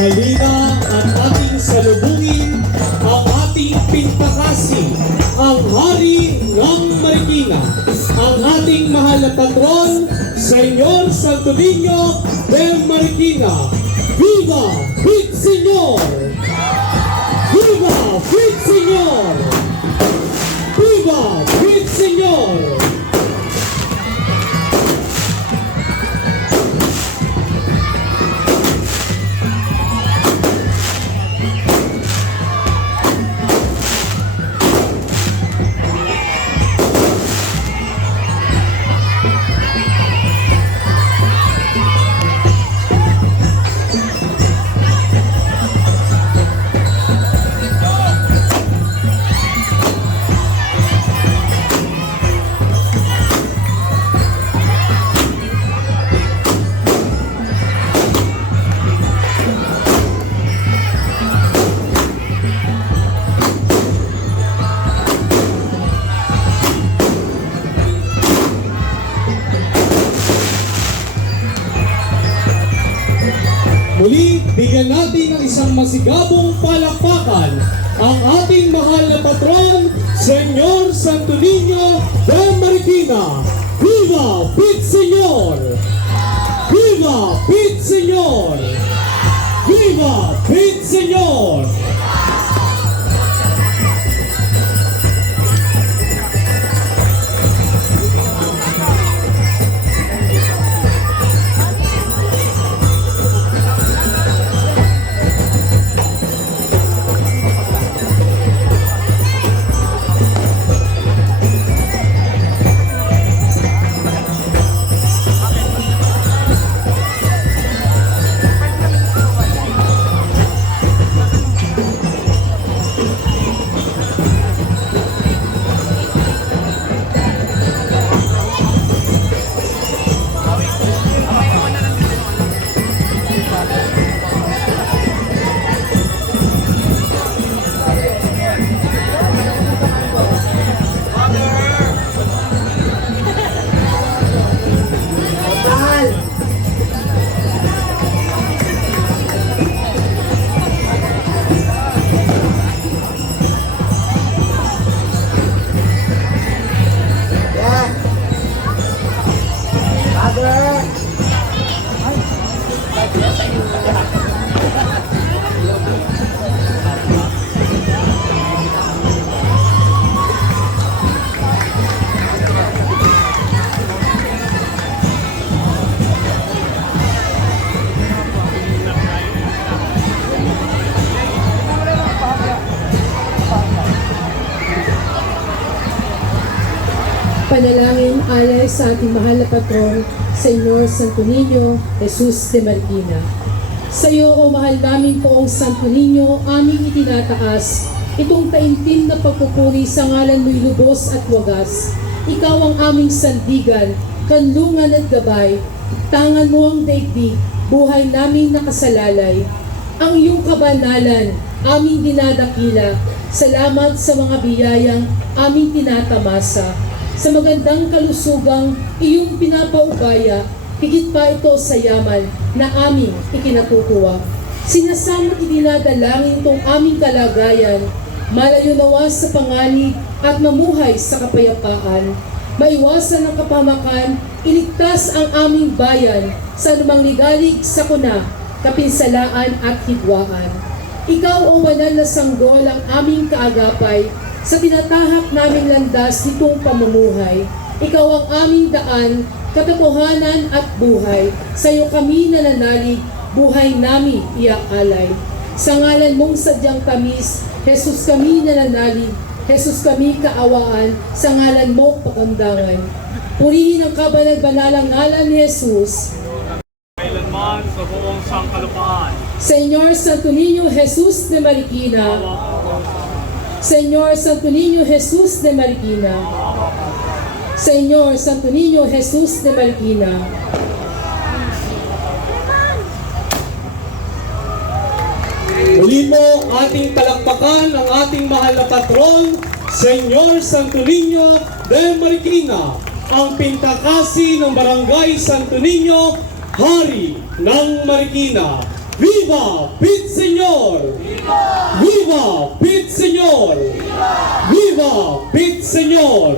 Halina at ating salubungin ang ating pintakasi, ang Hari ng Marikina, ang ating mahal na patron, Senyor Santo Niño del Marikina. Viva Hit Senyor! Viva Hit Senyor! Viva Hit Senyor! Muli, bigyan natin ng isang masigabong palakpakan ang ating mahal na patron, Senyor Santo Niño de Marikina. Viva Pit Senyor! Viva Pit Senyor! Viva Pit Senyor! Panalangin alay sa ating mahal na patron, Senyor Santo Niño, Jesus de Marikina. Sa iyo, O mahal namin poong Santo Niño, aming itinataas itong taimtim na pagpupuri sa ngalan mo'y lubos at wagas. Ikaw ang aming sandigan, kanlungan at gabay. Tangan mo ang daigdig, buhay namin nakasalalay. Ang iyong kabanalan, aming dinadakila. Salamat sa mga biyayang aming tinatamasa sa magandang kalusugang iyong pinapaubaya, higit pa ito sa yaman na aming ikinatutuwa. Sinasama't idinadalangin itong aming kalagayan, malayo nawa sa panganib at mamuhay sa kapayapaan. Maiwasan ang kapamakan, iligtas ang aming bayan sa anumang ligalig sa kuna, kapinsalaan at hidwaan. Ikaw o banal na sanggol ang aming kaagapay sa tinatahak naming landas nitong pamumuhay. Ikaw ang aming daan, katotohanan at buhay. Sa iyo kami nananalig, buhay namin iaalay. Sa ngalan mong sadyang tamis, Jesus kami nananalig, Jesus kami kaawaan, sa ngalan mo pagandangan. Purihin ang kabanal-banalang ngalan ni Jesus, kailanman sa buong sangkalupaan. Señor Santo Niño Jesus de Marikina, Señor Santo Niño Jesus de Marikina, Señor Santo Niño Jesus de Marikina, Muli po ating talakpakan ang ating mahal na patron, Senyor Santo Niño de Marikina, ang pintakasi ng Barangay Santo Niño, Hari ng Marikina. Viva Pit Senyor! Viva Pit Senyor! Viva Pit Senyor!